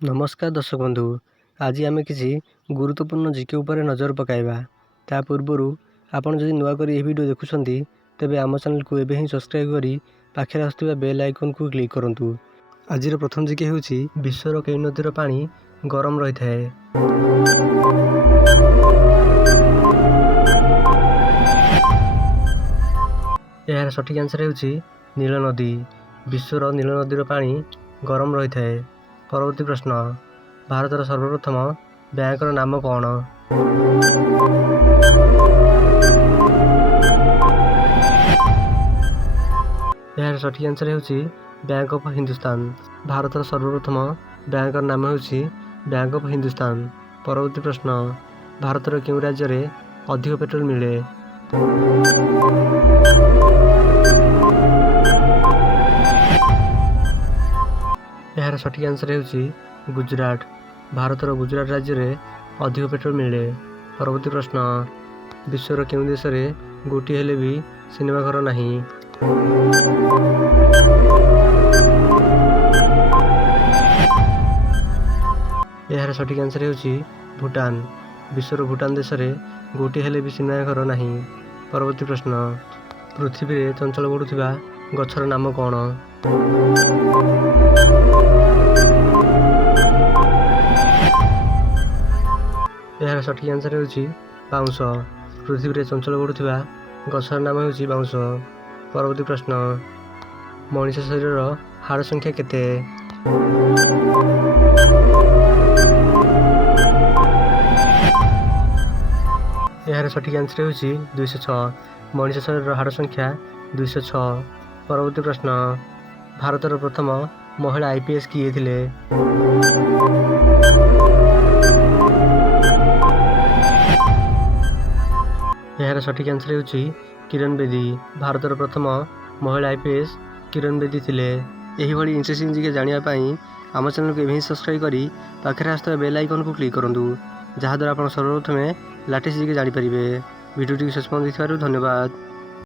नमस्कार दर्शक बंधु, आज आम किसी गुरुत्वपूर्ण जीके उपर नजर पकाइबा। ता पूर्व आपन जदि नुआ करी वीडियो देखुछंती तेबे आम चैनल को एबे ही सब्सक्राइब करी पाखे आसुवा बेल आइकन को क्लिक करंतु। आज प्रथम जीके होउची विश्वर केई नदीर पानी गरम रही थाए। यार सठिक आंसर होउची नील नदी। विश्वर नील नदीर पानी गरम रही थाए। परवर्ती प्रश्न, भारतर सर्वप्रथम बैंकर नाम कौन? यार सठिक आंसर होउची बैंक ऑफ हिंदुस्तान। भारतर सर्वप्रथम बैंकर नाम होउची बैंक ऑफ हिंदुस्तान। परवर्ती प्रश्न, भारतर केउं राज्य रे अधिक पेट्रोल मिले? यार सठिक आंसर होउची गुजरात। भारतर गुजरात राज्य रे अधिक पेट्रोल मिले। परवर्ती प्रश्न, विश्वर केउं देश रे गोटी हेले भी सिनेमा घर नहीं? यार सठिक आंसर होउची भूटान। विश्वर भूटान देश रे गोटी हेले भी सिनेमा घर नहीं। परवर्ती प्रश्न, पृथ्वी रे चंचल बढ़ुथिबा गछर नाम कौन? यार सठिक आंसर होउची बाउंस। पृथ्वी रे चंचल बढ़ुथिबा गछर नाम होउची बाउंस। परवर्ती प्रश्न, मनुष्य शरीर हाड़ संख्या केते? यार सठिक आंसर होउची 206। मनुष्य शरीर हाड़ संख्या 206। परवर्ती प्रश्न, भारतर प्रथम महिला आईपीएस किए थिले? यार सठिक आंसर होउची किरण बेदी। भारतर प्रथम महिला आईपीएस किरण बेदी थिले। एही भली इंटरेस्टिंग जीके जानिया पाई आम चैनल को एभी सब्सक्राइब करी पाखरे आसुवा बेल आइकन को क्लिक करंतु, जहाद्वारा आपण सर्वप्रथमे लाटेस्ट जीके जानि परिबे। वीडियो टी शेष पर्यंत देखिबारु धन्यवाद।